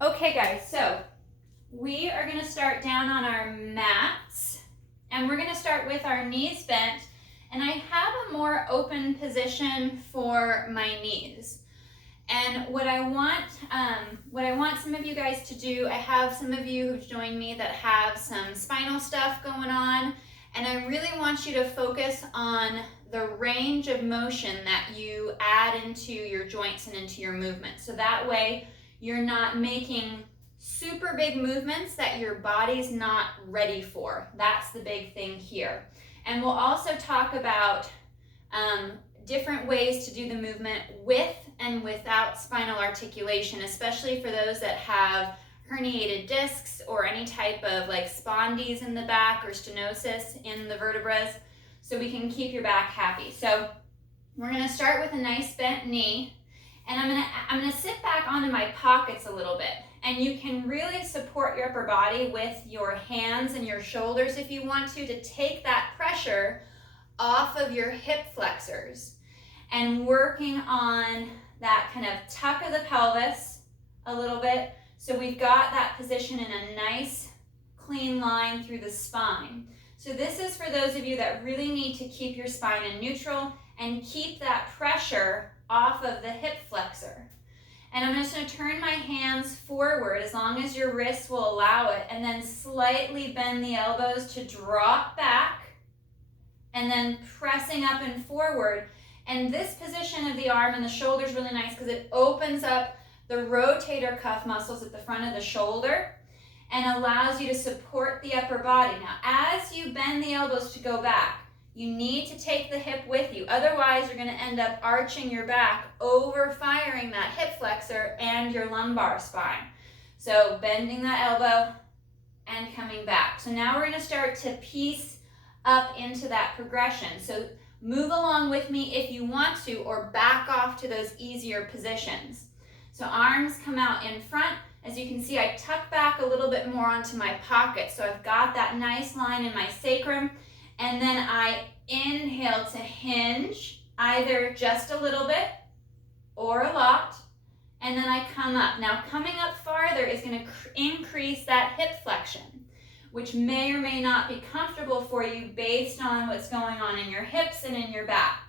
Okay guys, so we are going to start down on our mats, and we're going to start with our knees bent, and I have a more open position for my knees. And what I want some of you guys to do, I have some of you who've joined me that have some spinal stuff going on, and I really want you to focus on the range of motion that you add into your joints and into your movement. So that way you're not making super big movements that your body's not ready for. That's the big thing here. And we'll also talk about different ways to do the movement with and without spinal articulation, especially for those that have herniated discs or any type of like spondies in the back or stenosis in the vertebrae, so we can keep your back happy. So we're going to start with a nice bent knee, and I'm gonna sit back onto my pockets a little bit, and you can really support your upper body with your hands and your shoulders if you want to take that pressure off of your hip flexors, and working on that kind of tuck of the pelvis a little bit, so we've got that position in a nice clean line through the spine. So this is for those of you that really need to keep your spine in neutral and keep that pressure off of the hip flexor. And I'm just going to turn my hands forward as long as your wrists will allow it, and then slightly bend the elbows to drop back, and then pressing up and forward. And this position of the arm and the shoulder is really nice because it opens up the rotator cuff muscles at the front of the shoulder and allows you to support the upper body. Now, as you bend the elbows to go back, you need to take the hip with you. Otherwise, you're going to end up arching your back, over-firing that hip flexor and your lumbar spine. So bending that elbow and coming back. So now we're going to start to piece up into that progression. So move along with me if you want to, or back off to those easier positions. So arms come out in front. As you can see, I tuck back a little bit more onto my pocket. So I've got that nice line in my sacrum. And then I inhale to hinge, either just a little bit or a lot. And then I come up. Now coming up farther is going to increase that hip flexion, which may or may not be comfortable for you based on what's going on in your hips and in your back.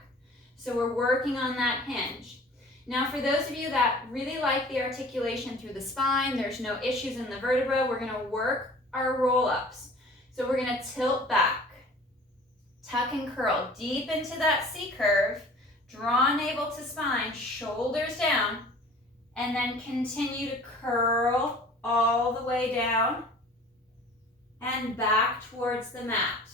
So we're working on that hinge. Now for those of you that really like the articulation through the spine, there's no issues in the vertebra, we're going to work our roll-ups. So we're going to tilt back, tuck and curl deep into that C curve, draw navel to spine, shoulders down, and then continue to curl all the way down and back towards the mat.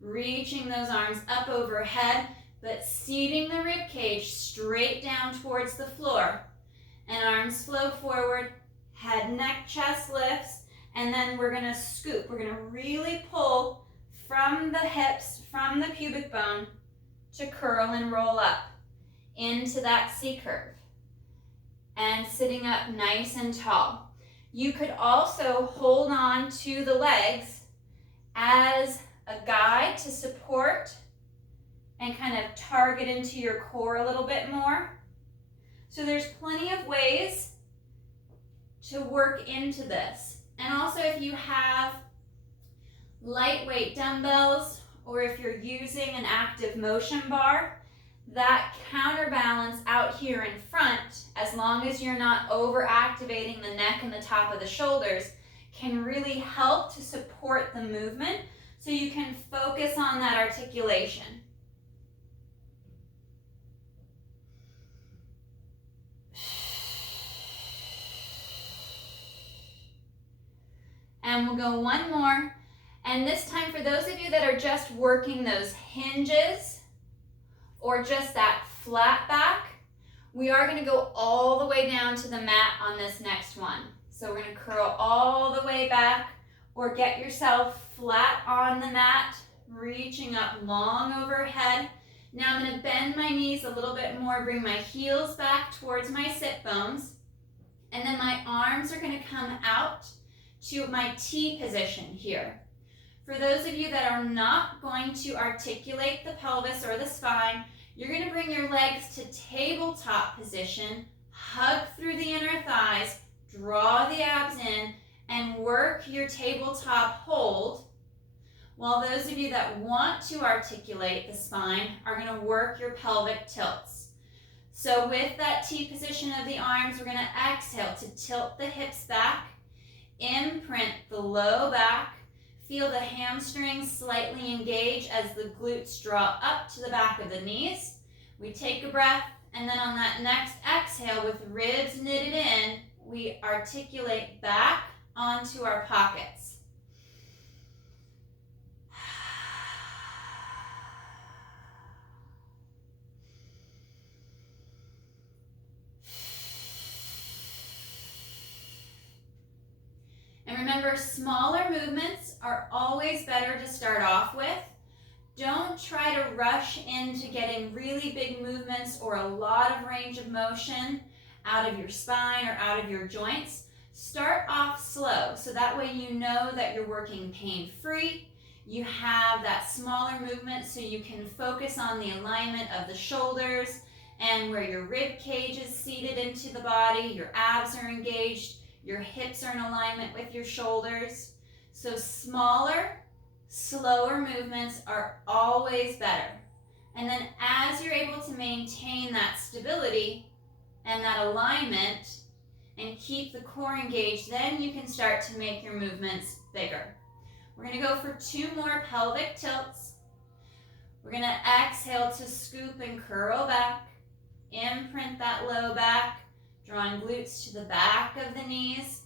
Reaching those arms up overhead, but seating the rib cage straight down towards the floor. And arms flow forward, head, neck, chest lifts, and then we're gonna scoop. We're gonna really pull from the hips, from the pubic bone, to curl and roll up into that C curve. And sitting up nice and tall. You could also hold on to the legs as a guide to support and kind of target into your core a little bit more. So there's plenty of ways to work into this. And also if you have lightweight dumbbells, or if you're using an active motion bar, that counterbalance out here in front, as long as you're not over activating the neck and the top of the shoulders, can really help to support the movement so you can focus on that articulation. And we'll go one more. And this time, for those of you that are just working those hinges or just that flat back, we are going to go all the way down to the mat on this next one. So we're going to curl all the way back, or get yourself flat on the mat, reaching up long overhead. Now I'm going to bend my knees a little bit more, bring my heels back towards my sit bones, and then my arms are going to come out to my T position here. For those of you that are not going to articulate the pelvis or the spine, you're going to bring your legs to tabletop position, hug through the inner thighs, Draw the abs in and work your tabletop hold, while those of you that want to articulate the spine are going to work your pelvic tilts. So with that T position of the arms, we're going to exhale to tilt the hips back, imprint the low back, feel the hamstrings slightly engage as the glutes draw up to the back of the knees. We take a breath, and then on that next exhale with ribs knitted in, we articulate back onto our pockets. And remember, smaller movements are always better to start off with. Don't try to rush into getting really big movements or a lot of range of motion out of your spine or out of your joints. Start off slow, so that way you know that you're working pain-free. You have that smaller movement so you can focus on the alignment of the shoulders and where your rib cage is seated into the body, your abs are engaged, your hips are in alignment with your shoulders. So smaller, slower movements are always better. And then as you're able to maintain that stability and that alignment and keep the core engaged, then you can start to make your movements bigger. We're going to go for 2 more pelvic tilts. We're going to exhale to scoop and curl back, imprint that low back, drawing glutes to the back of the knees,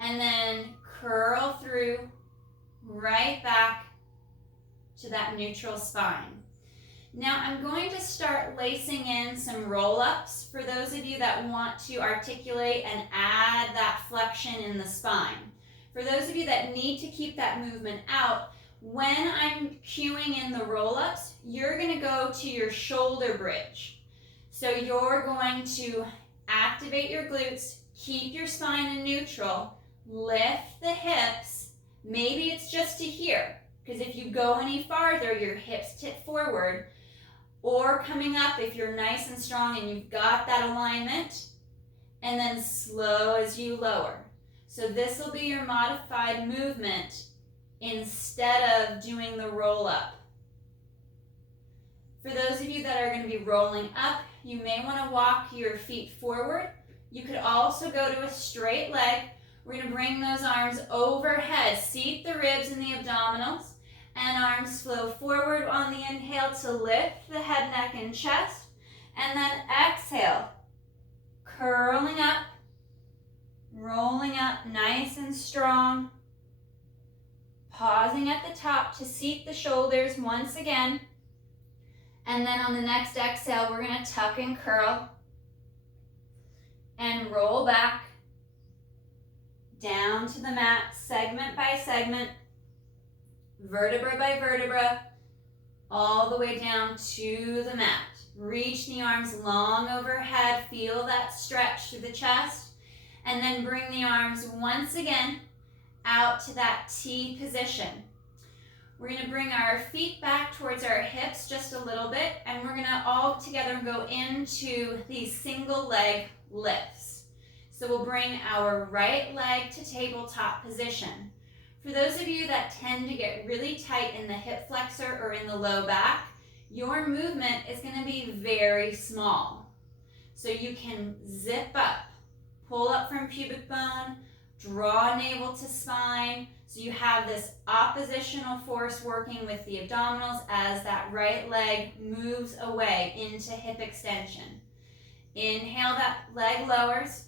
and then curl through right back to that neutral spine. Now I'm going to start lacing in some roll-ups for those of you that want to articulate and add that flexion in the spine. For those of you that need to keep that movement out, when I'm cueing in the roll-ups, you're going to go to your shoulder bridge. So you're going to activate your glutes, keep your spine in neutral, lift the hips. Maybe it's just to here, because if you go any farther, your hips tip forward. Or coming up, if you're nice and strong and you've got that alignment, and then slow as you lower. So this will be your modified movement instead of doing the roll up. For those of you that are going to be rolling up, you may want to walk your feet forward. You could also go to a straight leg. We're going to bring those arms overhead, seat the ribs and the abdominals, and arms flow forward on the inhale to lift the head, neck, and chest, and then exhale, curling up, rolling up nice and strong, pausing at the top to seat the shoulders once again, and then on the next exhale, we're going to tuck and curl and roll back down to the mat, segment by segment, vertebra by vertebra, all the way down to the mat. Reach the arms long overhead, feel that stretch through the chest, and then bring the arms once again out to that T position. We're going to bring our feet back towards our hips just a little bit, and we're going to all together go into these single leg lifts. So we'll bring our right leg to tabletop position. For those of you that tend to get really tight in the hip flexor or in the low back, your movement is going to be very small. So you can zip up, pull up from pubic bone, draw navel to spine. So you have this oppositional force working with the abdominals as that right leg moves away into hip extension. Inhale, that leg lowers,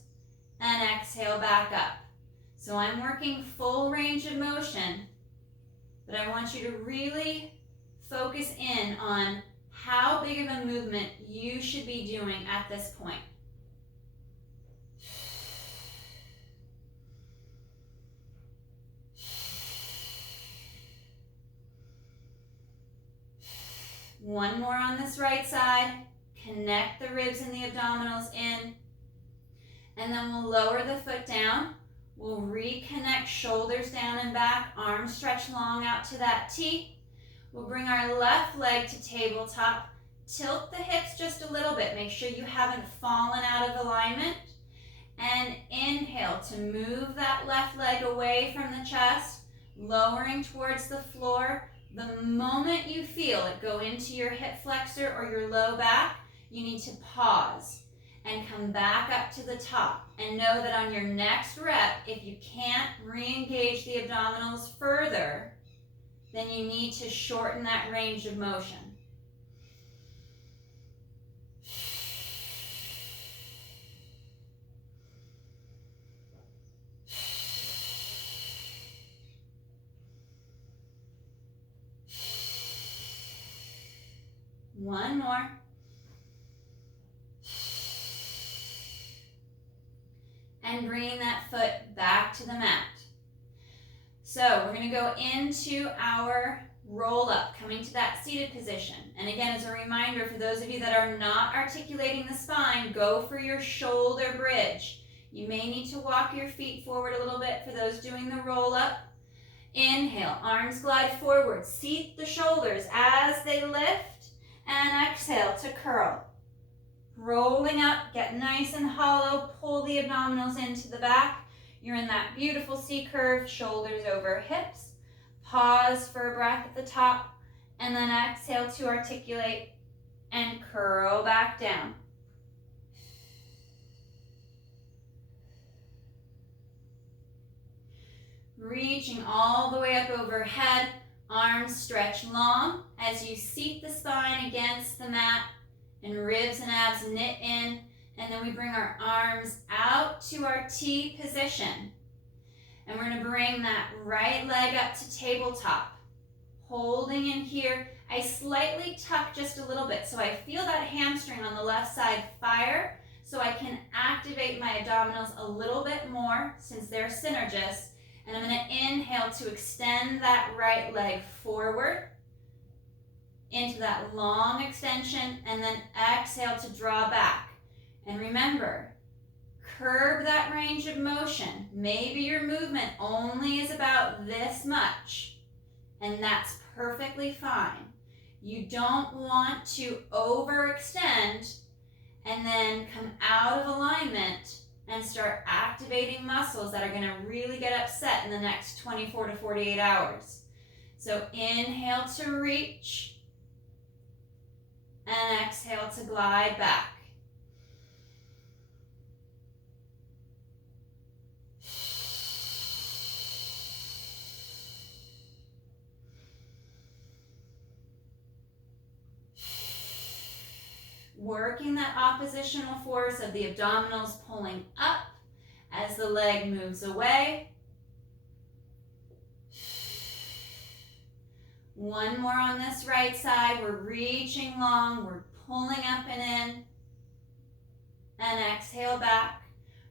and exhale back up. So I'm working full range of motion, but I want you to really focus in on how big of a movement you should be doing at this point. One more on this right side. Connect the ribs and the abdominals in. And then we'll lower the foot down. We'll reconnect shoulders down and back, arms stretch long out to that T. We'll bring our left leg to tabletop. Tilt the hips just a little bit. Make sure you haven't fallen out of alignment. And to move that left leg away from the chest, lowering towards the floor. The moment you feel it go into your hip flexor or your low back, you need to pause and come back up to the top. And know that on your next rep, if you can't re-engage the abdominals further, then you need to shorten that range of motion. One more. And bringing that foot back to the mat. So we're going to go into our roll up, coming to that seated position. And again, as a reminder, for those of you that are not articulating the spine, go for your shoulder bridge. You may need to walk your feet forward a little bit for those doing the roll up. Inhale, arms glide forward, seat the shoulders as they lift, and exhale to curl. Rolling up, get nice and hollow, pull the abdominals into the back. You're in that beautiful C curve, shoulders over hips. Pause for a breath at the top, and then exhale to articulate and curl back down. Reaching all the way up overhead, arms stretch long as you seat the spine against the mat and ribs and abs knit in, and then we bring our arms out to our T position. And we're going to bring that right leg up to tabletop. Holding in here, I slightly tuck just a little bit so I feel that hamstring on the left side fire, so I can activate my abdominals a little bit more since they're synergists. And I'm going to inhale to extend that right leg forward into that long extension, and then exhale to draw back. And remember, curb that range of motion. Maybe your movement only is about this much, and that's perfectly fine. You don't want to overextend and then come out of alignment and start activating muscles that are going to really get upset in the next 24 to 48 hours. So inhale to reach, and exhale to glide back. Working that oppositional force of the abdominals pulling up as the leg moves away. One more on this right side. We're reaching long, we're pulling up and in. And exhale back.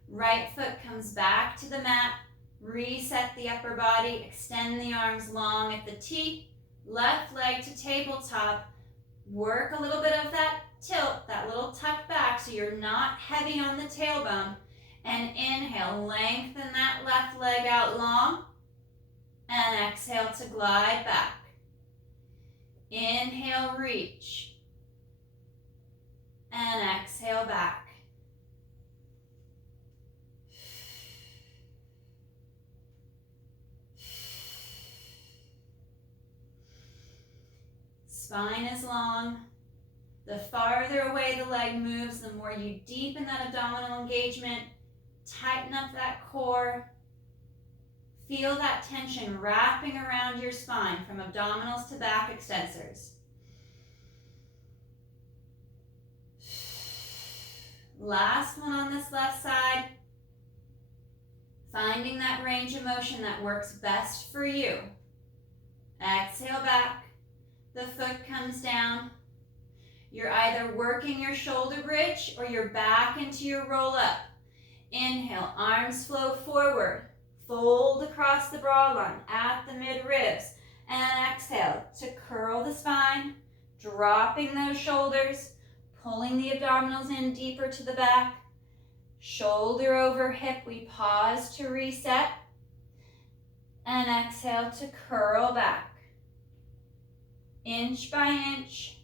Right foot comes back to the mat. Reset the upper body, extend the arms long at the T. Left leg to tabletop. Work a little bit of that tilt, that little tuck back so you're not heavy on the tailbone. And inhale, lengthen that left leg out long. And exhale to glide back. Inhale, reach. And exhale back. Spine is long. The farther away the leg moves, the more you deepen that abdominal engagement, tighten up that core. Feel that tension wrapping around your spine from abdominals to back extensors. Last one on this left side. Finding that range of motion that works best for you. Exhale back. The foot comes down. You're either working your shoulder bridge or you're back into your roll up. Inhale, arms flow forward. Fold across the bra line at the mid ribs. And exhale to curl the spine, dropping those shoulders, pulling the abdominals in deeper to the back. Shoulder over hip, we pause to reset. And exhale to curl back. Inch by inch.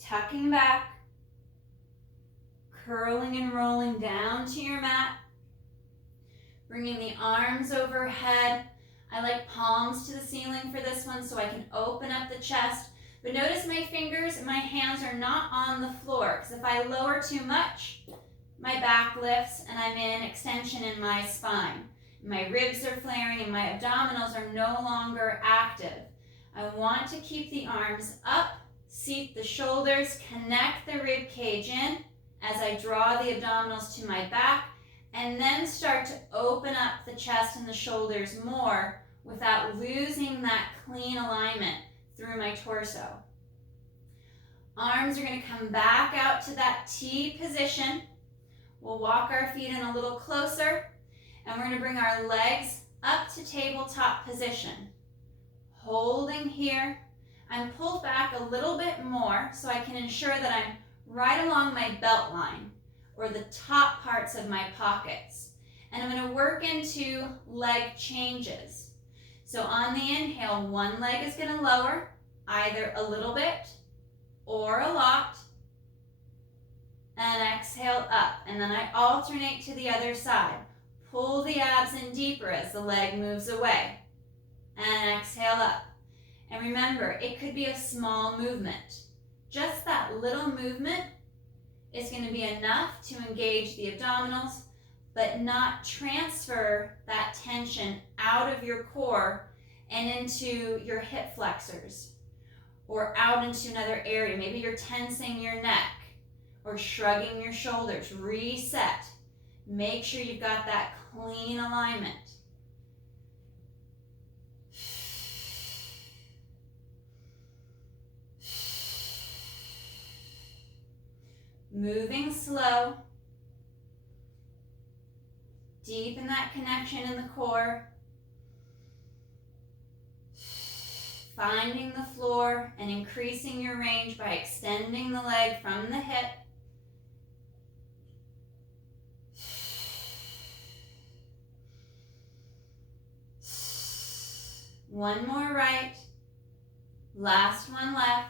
Tucking back. Curling and rolling down to your mat. Bringing the arms overhead. I like palms to the ceiling for this one so I can open up the chest. But notice my fingers and my hands are not on the floor, because if I lower too much, my back lifts and I'm in extension in my spine. My ribs are flaring and my abdominals are no longer active. I want to keep the arms up, seat the shoulders, connect the rib cage in as I draw the abdominals to my back, and then start to open up the chest and the shoulders more without losing that clean alignment through my torso. Arms are going to come back out to that T position. We'll walk our feet in a little closer, and we're going to bring our legs up to tabletop position. Holding here. I'm pulled back a little bit more so I can ensure that I'm right along my belt line or the top parts of my pockets. And I'm going to work into leg changes. So on the inhale, one leg is going to lower, either a little bit or a lot. And exhale up. And then I alternate to the other side. Pull the abs in deeper as the leg moves away. And exhale up. And remember, it could be a small movement. Just that little movement is going to be enough to engage the abdominals, but not transfer that tension out of your core and into your hip flexors or out into another area. Maybe you're tensing your neck or shrugging your shoulders. Reset. Make sure you've got that clean alignment. Moving slow. Deepen that connection in the core. Finding the floor and increasing your range by extending the leg from the hip. One more right. Last one left.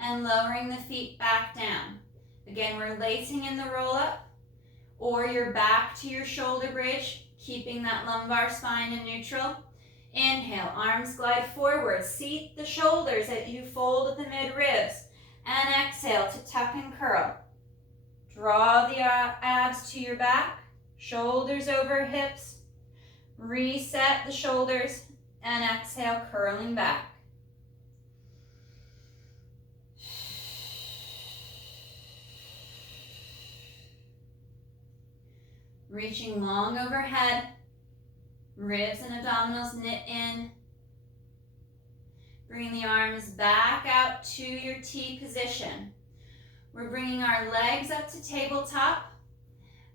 And lowering the feet back down. Again, we're lacing in the roll up, or you're back to your shoulder bridge, keeping that lumbar spine in neutral. Inhale, arms glide forward. Seat the shoulders as you fold at the mid ribs. And exhale to tuck and curl. Draw the abs to your back, shoulders over hips. Reset the shoulders and exhale, curling back. Reaching long overhead, ribs and abdominals knit in. Bring the arms back out to your T position. We're bringing our legs up to tabletop.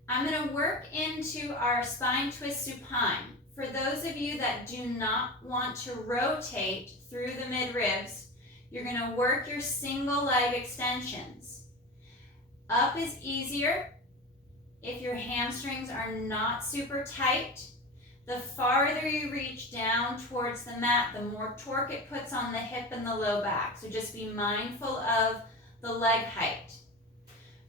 I'm going to work into our spine twist supine. For those of you that do not want to rotate through the mid-ribs, you're going to work your single leg extensions. Up is easier. If your hamstrings are not super tight, the farther you reach down towards the mat, the more torque it puts on the hip and the low back. So just be mindful of the leg height.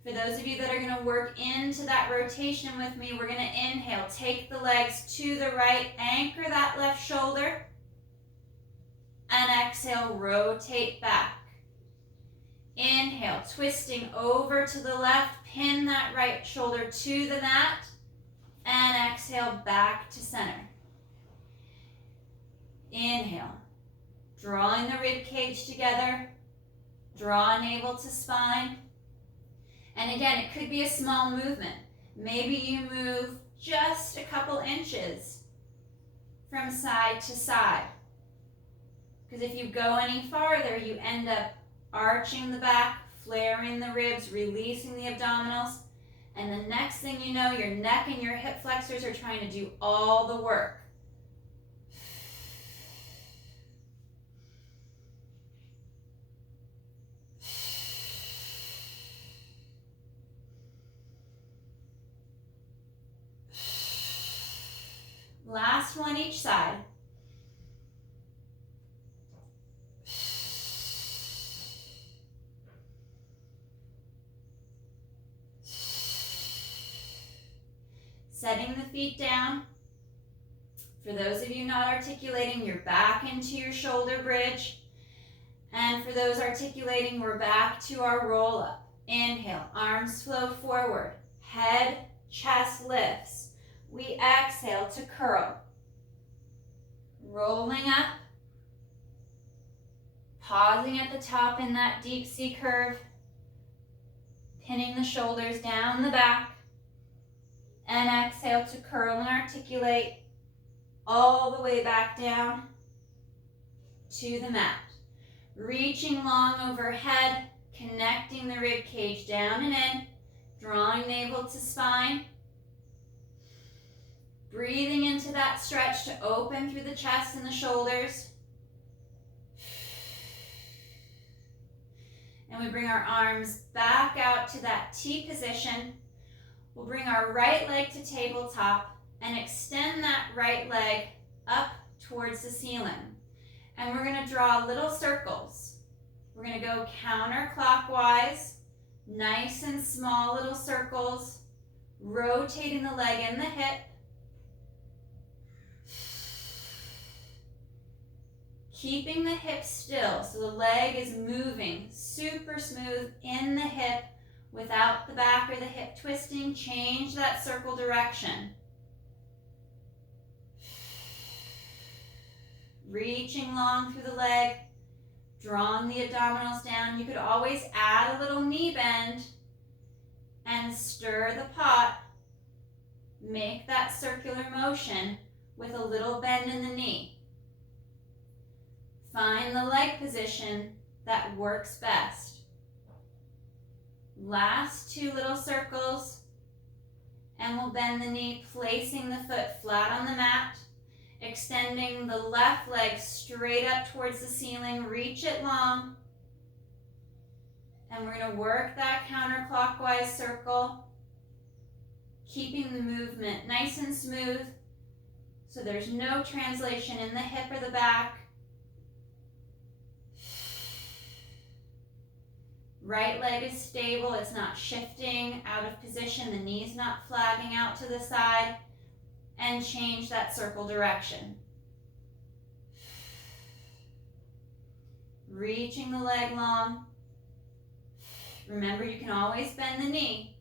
For those of you that are going to work into that rotation with me, we're going to inhale, take the legs to the right, anchor that left shoulder, and exhale, rotate back. Inhale, twisting over to the left, pin that right shoulder to the mat, and exhale back to center. Inhale, drawing the rib cage together, draw navel to spine. And again, it could be a small movement. Maybe you move just a couple inches from side to side. Because if you go any farther, you end up arching the back, flaring the ribs, releasing the abdominals. And the next thing you know, your neck and your hip flexors are trying to do all the work. Last one each side. setting the feet down. For those of you not articulating, you're back into your shoulder bridge. And for those articulating, we're back to our roll up. Inhale, arms flow forward. Head, chest lifts. We exhale to curl. Rolling up. Pausing at the top in that deep C curve. Pinning the shoulders down the back. And exhale to curl and articulate all the way back down to the mat. Reaching long overhead, connecting the rib cage down and in, drawing navel to spine. Breathing into that stretch to open through the chest and the shoulders. And we bring our arms back out to that T position. We'll bring our right leg to tabletop and extend that right leg up towards the ceiling. And we're going to draw little circles. We're going to go counterclockwise, nice and small little circles, rotating the leg and the hip. Keeping the hip still so the leg is moving super smooth in the hip without the back or the hip twisting. Change that circle direction. Reaching long through the leg, drawing the abdominals down. You could always add a little knee bend and stir the pot. Make that circular motion with a little bend in the knee. Find the leg position that works best. Last two little circles, and we'll bend the knee, placing the foot flat on the mat, extending the left leg straight up towards the ceiling, reach it long, and we're going to work that counterclockwise circle, keeping the movement nice and smooth so there's no translation in the hip or the back. Right leg is stable, it's not shifting out of position, the knee's not flagging out to the side, and change that circle direction. Reaching the leg long. Remember, you can always bend the knee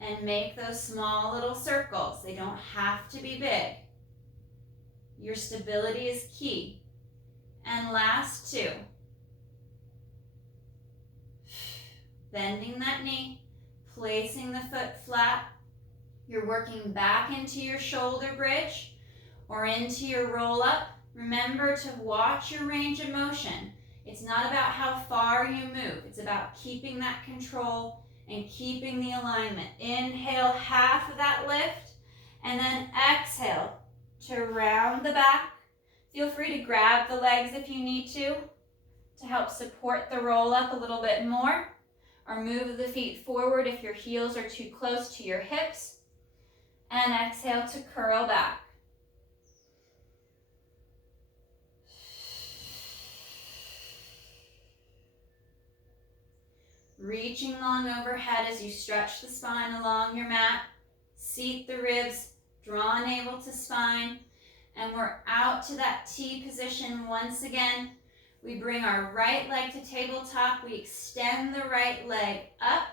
and make those small little circles. They don't have to be big. Your stability is key. And last two. Bending that knee, placing the foot flat. You're working back into your shoulder bridge or into your roll up. Remember to watch your range of motion. It's not about how far you move. It's about keeping that control and keeping the alignment. Inhale, half of that lift, and then exhale to round the back. Feel free to grab the legs if you need to help support the roll up a little bit more. Or move the feet forward if your heels are too close to your hips. And exhale to curl back. Reaching long overhead as you stretch the spine along your mat. Seat the ribs, draw navel to spine. And we're out to that T position once again. We bring our right leg to tabletop. We extend the right leg up.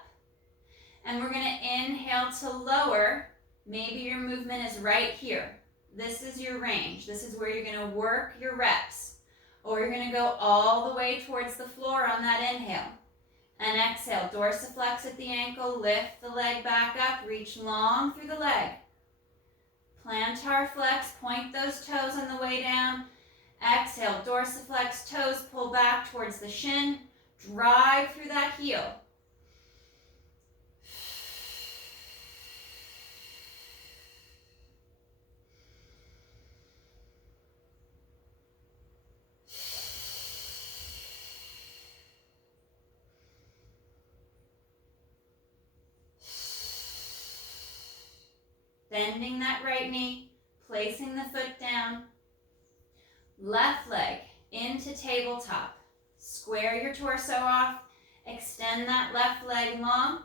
And we're going to inhale to lower. Maybe your movement is right here. This is your range. This is where you're going to work your reps. Or you're going to go all the way towards the floor on that inhale. And exhale, dorsiflex at the ankle. Lift the leg back up. Reach long through the leg. Plantar flex. Point those toes on the way down. Exhale, dorsiflex, toes pull back towards the shin. Drive through that heel. Bending that right knee, placing the foot down. Left leg into tabletop. Square your torso off. Extend that left leg long.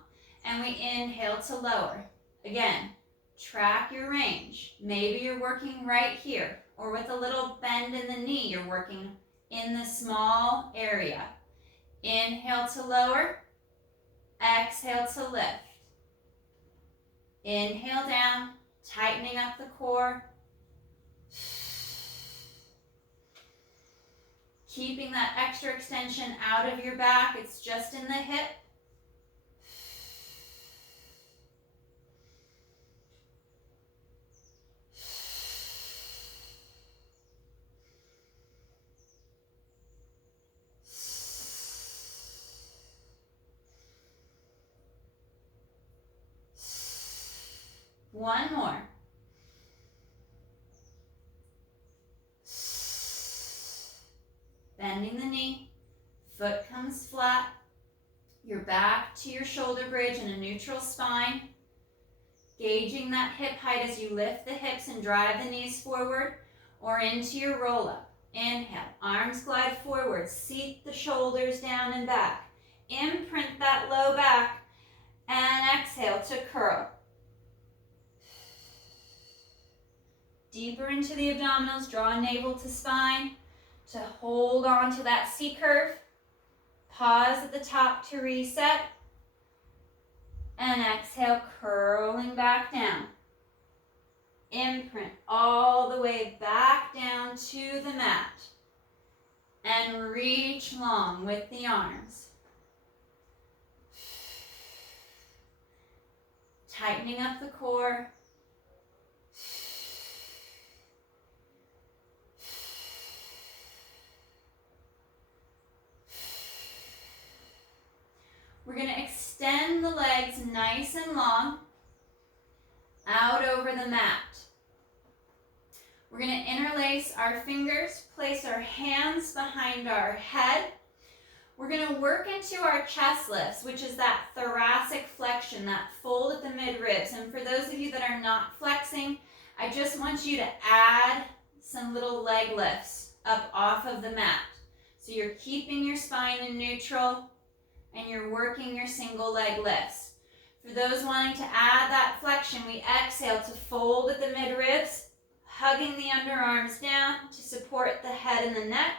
And we inhale to lower. Again, Track your range. Maybe you're working right here, or with a little bend in the knee, you're working in the small area. Inhale to lower, exhale to lift. Inhale down, tightening up the core. Keeping that extra extension out of your back, it's just in the hip. One more. Bending the knee, foot comes flat, your back to your shoulder bridge in a neutral spine. Gauging that hip height as you lift the hips and drive the knees forward or into your roll up. Inhale, arms glide forward, seat the shoulders down and back. Imprint that low back and exhale to curl. Deeper into the abdominals, draw navel to spine to hold on to that C curve. Pause at the top to reset. And exhale, curling back down. Imprint all the way back down to the mat. And reach long with the arms. Tightening up the core. We're going to extend the legs nice and long out over the mat. We're going to interlace our fingers, place our hands behind our head. We're going to work into our chest lifts, which is that thoracic flexion, that fold at the mid-ribs. And for those of you that are not flexing, I just want you to add some little leg lifts up off of the mat. So you're keeping your spine in neutral, and you're working your single leg lifts. For those wanting to add that flexion, we exhale to fold at the mid-ribs, hugging the underarms down to support the head and the neck,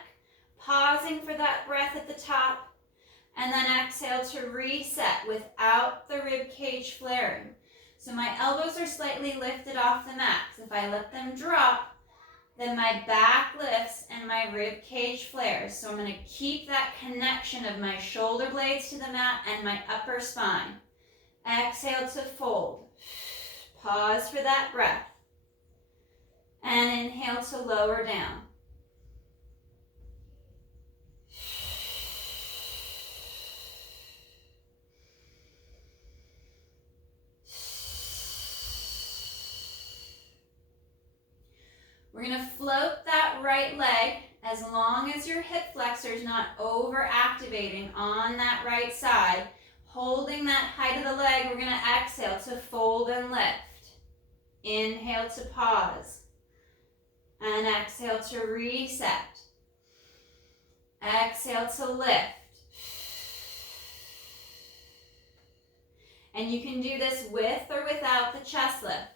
pausing for that breath at the top, and then exhale to reset without the rib cage flaring. So my elbows are slightly lifted off the mat. So if I let them drop, then my back lifts and my rib cage flares. So I'm going to keep that connection of my shoulder blades to the mat and my upper spine. Exhale to fold. Pause for that breath. And inhale to lower down. We're going to float that right leg as long as your hip flexor is not over activating on that right side. Holding that height of the leg, we're going to exhale to fold and lift. Inhale to pause. And exhale to reset. Exhale to lift. And you can do this with or without the chest lift.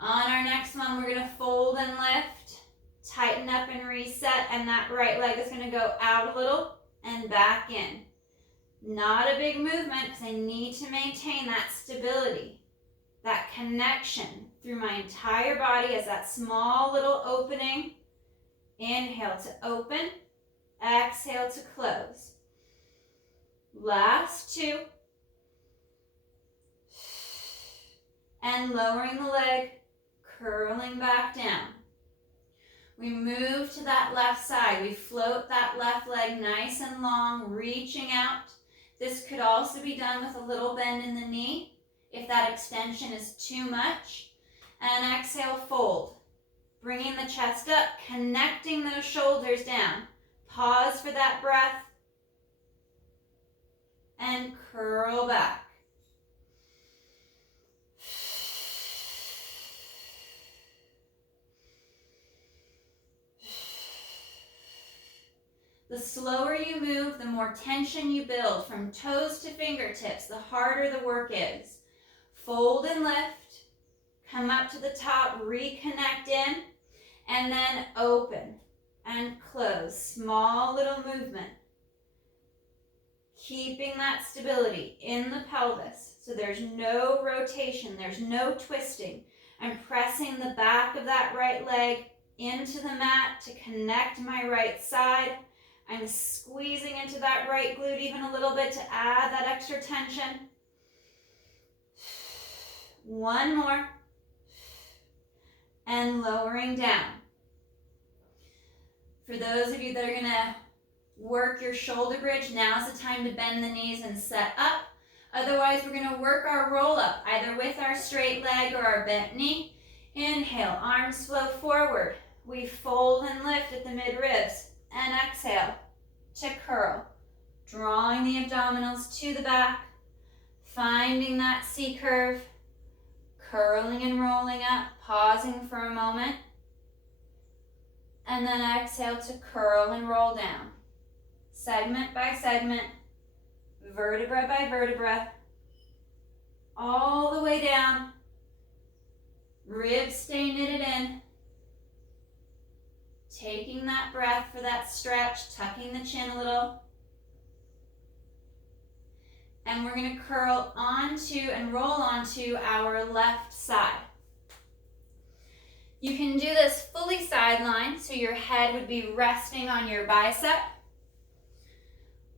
On our next one, we're going to fold and lift, tighten up and reset, and that right leg is going to go out a little and back in. Not a big movement because I need to maintain that stability, that connection through my entire body as that small little opening. Inhale to open, exhale to close. Last two. And lowering the leg, curling back down. We move to that left side. We float that left leg nice and long, reaching out. This could also be done with a little bend in the knee if that extension is too much. And exhale, fold. Bringing the chest up, connecting those shoulders down. Pause for that breath. And curl back. The slower you move, the more tension you build from toes to fingertips, the harder the work is. Fold and lift, Come up to the top, reconnect in, and then open and close. Small little movement. Keeping that stability in the pelvis. So there's no rotation, there's no twisting. I'm pressing the back of that right leg into the mat to connect my right side. I'm squeezing into that right glute even a little bit to add that extra tension. One more. And lowering down. For those of you that are going to work your shoulder bridge, now's the time to bend the knees and set up. Otherwise, we're going to work our roll up, either with our straight leg or our bent knee. Inhale, arms flow forward. We fold and lift at the mid-ribs. And exhale to curl. Drawing the abdominals to the back. Finding that C curve. Curling and rolling up, pausing for a moment. And then exhale to curl and roll down. Segment by segment, vertebra by vertebra, all the way down. Ribs stay knitted in. Taking that breath for that stretch, tucking the chin a little. And we're going to curl onto and roll onto our left side. You can do this fully sidelined, so your head would be resting on your bicep.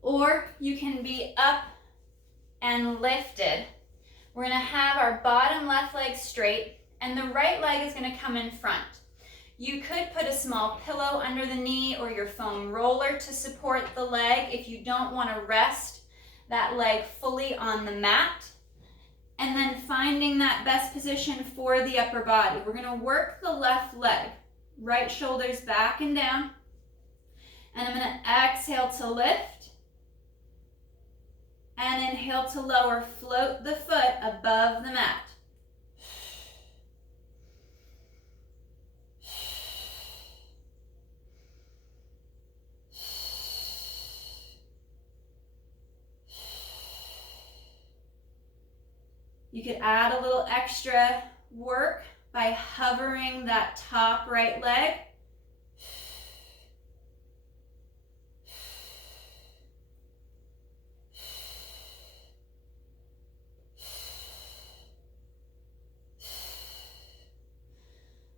Or you can be up and lifted. We're going to have our bottom left leg straight, and the right leg is going to come in front. You could put a small pillow under the knee or your foam roller to support the leg if you don't want to rest that leg fully on the mat. And then finding that best position for the upper body. We're going to work the left leg. Right shoulder's back and down. And I'm going to exhale to lift. And inhale to lower. Float the foot above the mat. You could add a little extra work by hovering that top right leg.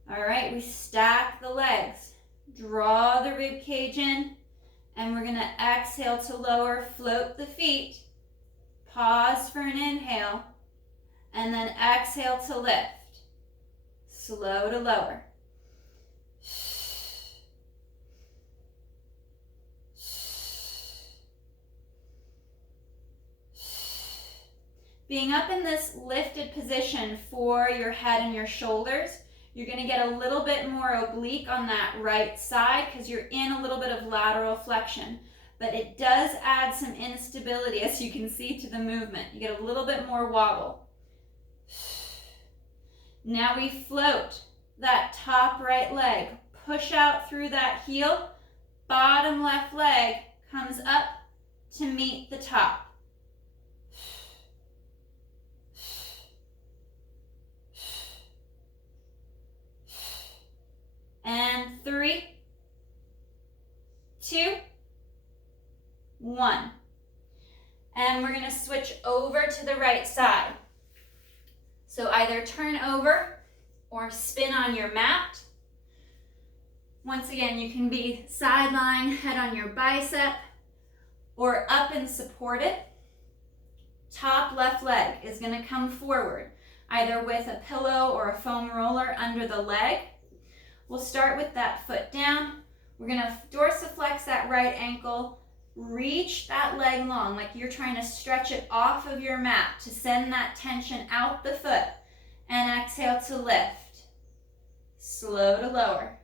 All right, we stack the legs. Draw the rib cage in, and we're gonna exhale to lower, float the feet. Pause for an inhale. And then exhale to lift. Slow to lower. Being up in this lifted position for your head and your shoulders, you're going to get a little bit more oblique on that right side because you're in a little bit of lateral flexion. But it does add some instability, as you can see, to the movement. You get a little bit more wobble. Now we float that top right leg. Push out through that heel. Bottom left leg comes up to meet the top. And 3, 2, 1. And we're going to switch over to the right side. So either turn over or spin on your mat. Once again, you can be sideline, head on your bicep, or up and supported. Top left leg is going to come forward, either with a pillow or a foam roller under the leg. We'll start with that foot down. We're going to dorsiflex that right ankle. Reach that leg long, like you're trying to stretch it off of your mat to send that tension out the foot. And exhale to lift. Slow to lower.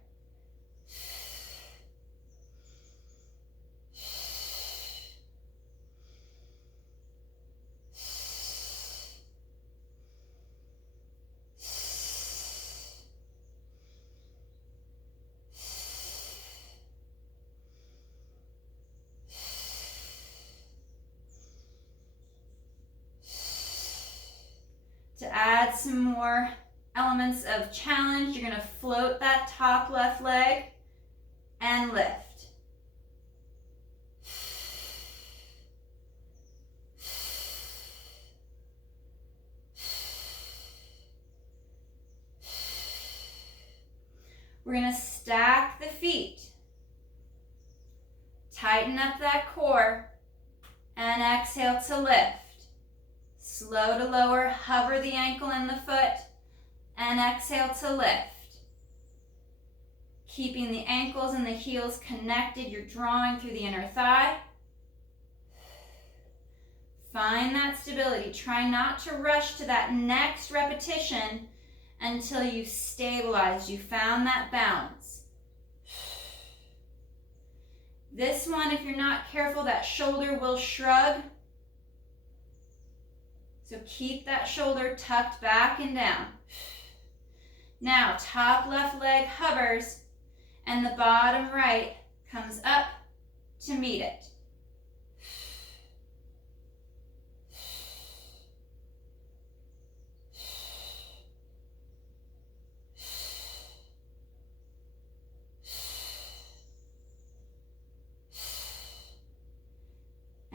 To add some more elements of challenge. You're going to float that top left leg and lift. We're going to stack the feet. Tighten up that core and exhale to lift. Slow to lower, hover the ankle and the foot and exhale to lift. Keeping the ankles and the heels connected, you're drawing through the inner thigh. Find that stability. Try not to rush to that next repetition until you've stabilized, you found that balance. This one, if you're not careful, that shoulder will shrug. So keep that shoulder tucked back and down. Now, top left leg hovers and the bottom right comes up to meet it.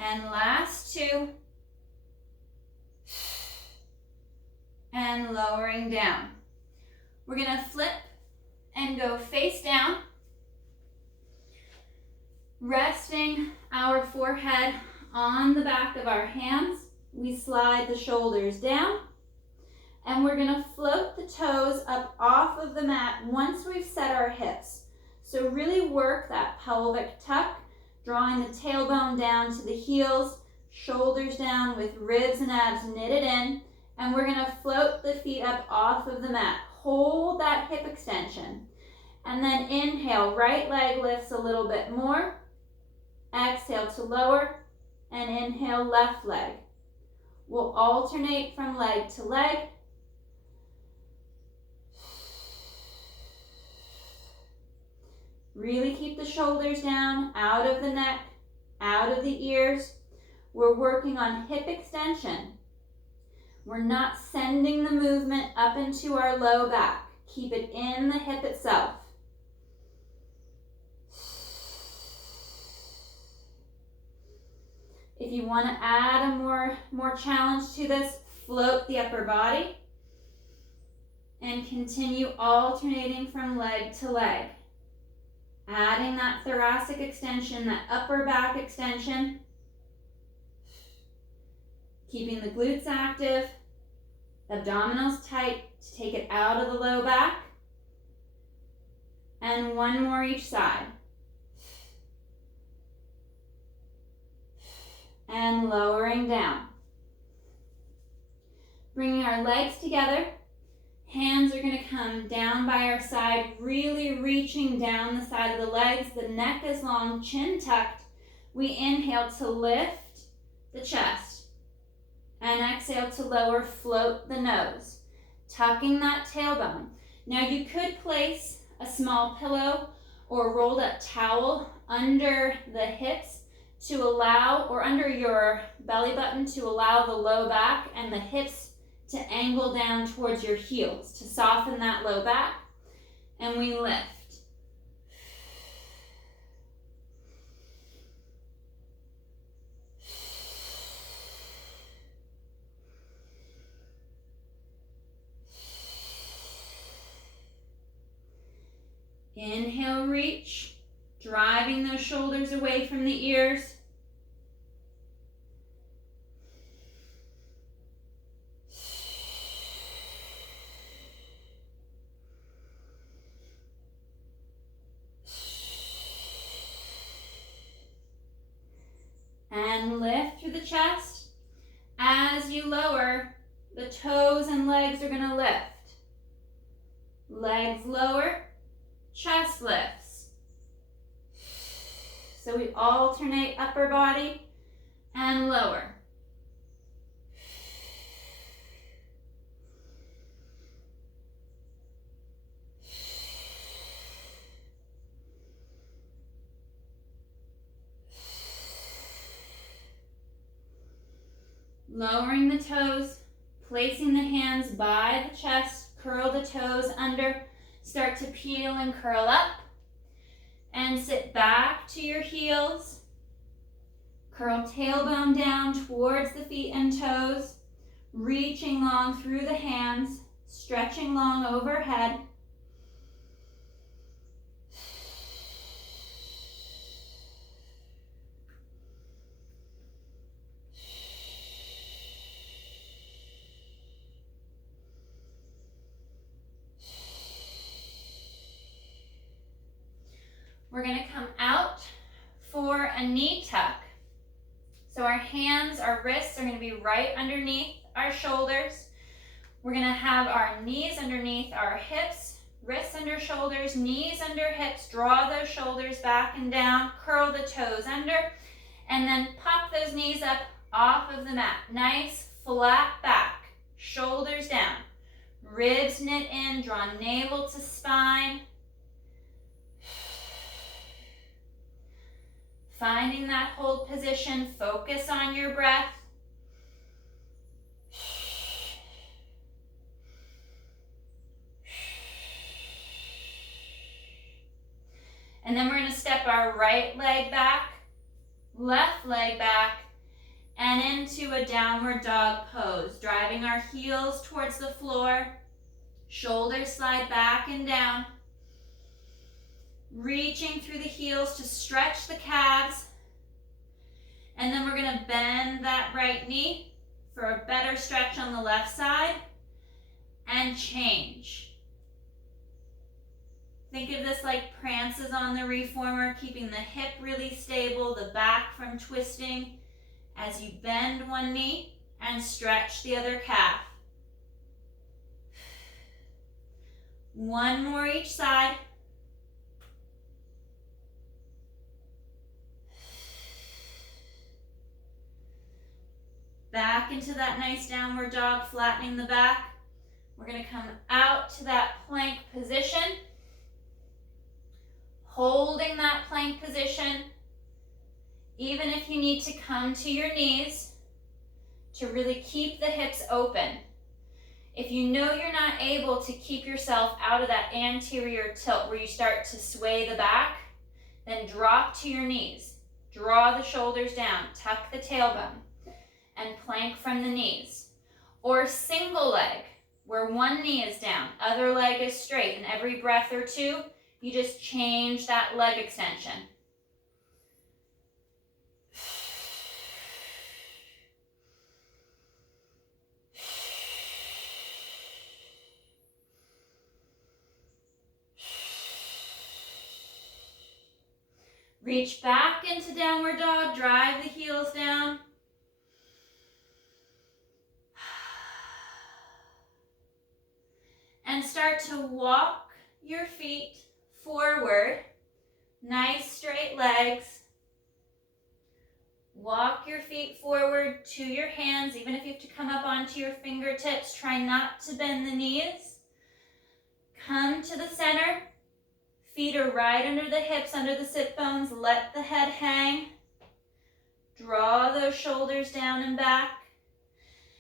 And last two. And lowering down. We're going to flip and go face down. Resting our forehead on the back of our hands. We slide the shoulders down. And we're going to float the toes up off of the mat once we've set our hips. So really work that pelvic tuck. Drawing the tailbone down to the heels, shoulders down with ribs and abs knitted in, and we're going to float the feet up off of the mat. Hold that hip extension, and then inhale, right leg lifts a little bit more, exhale to lower, and inhale, left leg. We'll alternate from leg to leg. Really keep the shoulders down, out of the neck, out of the ears. We're working on hip extension. We're not sending the movement up into our low back. Keep it in the hip itself. If you want to add a more challenge to this, float the upper body and continue alternating from leg to leg. Adding that thoracic extension, that upper back extension. Keeping the glutes active, abdominals tight to take it out of the low back. And one more each side. And lowering down. Bringing our legs together. Hands are going to come down by our side, really reaching down the side of the legs. The neck is long, chin tucked. We inhale to lift the chest. And exhale to lower, float the nose. Tucking that tailbone. Now you could place a small pillow or rolled up towel under the hips to allow, or under your belly button to allow the low back and the hips to angle down towards your heels to soften that low back, and we lift. Inhale, reach, driving those shoulders away from the ears. And lift through the chest. As you lower, the toes and legs are going to lift. Legs lower, chest lifts. So we alternate upper body and lower. Lowering the toes, placing the hands by the chest, curl the toes under. Start to peel and curl up. And sit back to your heels. Curl tailbone down towards the feet and toes. Reaching long through the hands. Stretching long overhead. We're going to come out for a knee tuck. So our hands, our wrists are going to be right underneath our shoulders. We're going to have our knees underneath our hips, wrists under shoulders, knees under hips. Draw those shoulders back and down. Curl the toes under. And then pop those knees up off of the mat. Nice flat back. Shoulders down. Ribs knit in. Draw navel to spine. Finding that hold position, focus on your breath. And then we're going to step our right leg back, left leg back, and into a downward dog pose. Driving our heels towards the floor, shoulders slide back and down. Reaching through the heels to stretch the calves. And then we're going to bend that right knee for a better stretch on the left side. And change. Think of this like prances on the reformer, keeping the hip really stable, the back from twisting as you bend one knee and stretch the other calf. One more each side. Back into that nice downward dog, flattening the back. We're going to come out to that plank position. Holding that plank position. Even if you need to come to your knees to really keep the hips open. If you know you're not able to keep yourself out of that anterior tilt where you start to sway the back, then drop to your knees. Draw the shoulders down. Tuck the tailbone. And plank from the knees. Or single leg, where one knee is down, other leg is straight, and every breath or two, you just change that leg extension. Reach back into downward dog, drive the heels down. And start to walk your feet forward. Nice straight legs. Walk your feet forward to your hands. Even if you have to come up onto your fingertips, try not to bend the knees. Come to the center. Feet are right under the hips, under the sit bones. Let the head hang. Draw those shoulders down and back.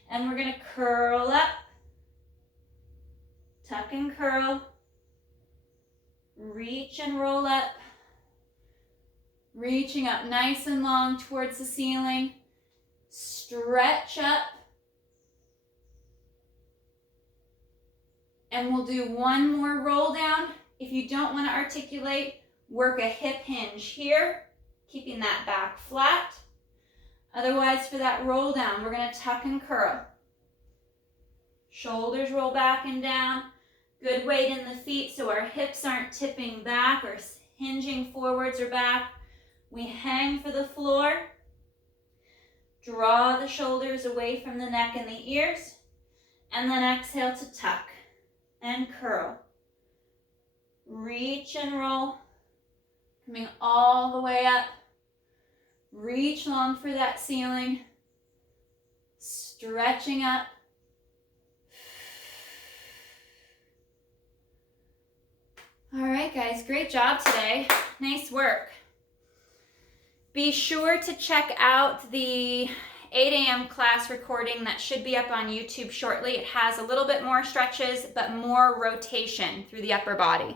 And we're going to curl up. Tuck and curl. Reach and roll up. Reaching up nice and long towards the ceiling. Stretch up. And we'll do one more roll down. If you don't want to articulate, work a hip hinge here, keeping that back flat. Otherwise, for that roll down, we're going to tuck and curl. Shoulders roll back and down. Good weight in the feet so our hips aren't tipping back or hinging forwards or back. We hang for the floor. Draw the shoulders away from the neck and the ears. And then exhale to tuck and curl. Reach and roll. Coming all the way up. Reach long for that ceiling. Stretching up. All right, guys, great job today. Nice work. Be sure to check out the 8 a.m. class recording that should be up on YouTube shortly. It has a little bit more stretches, but more rotation through the upper body.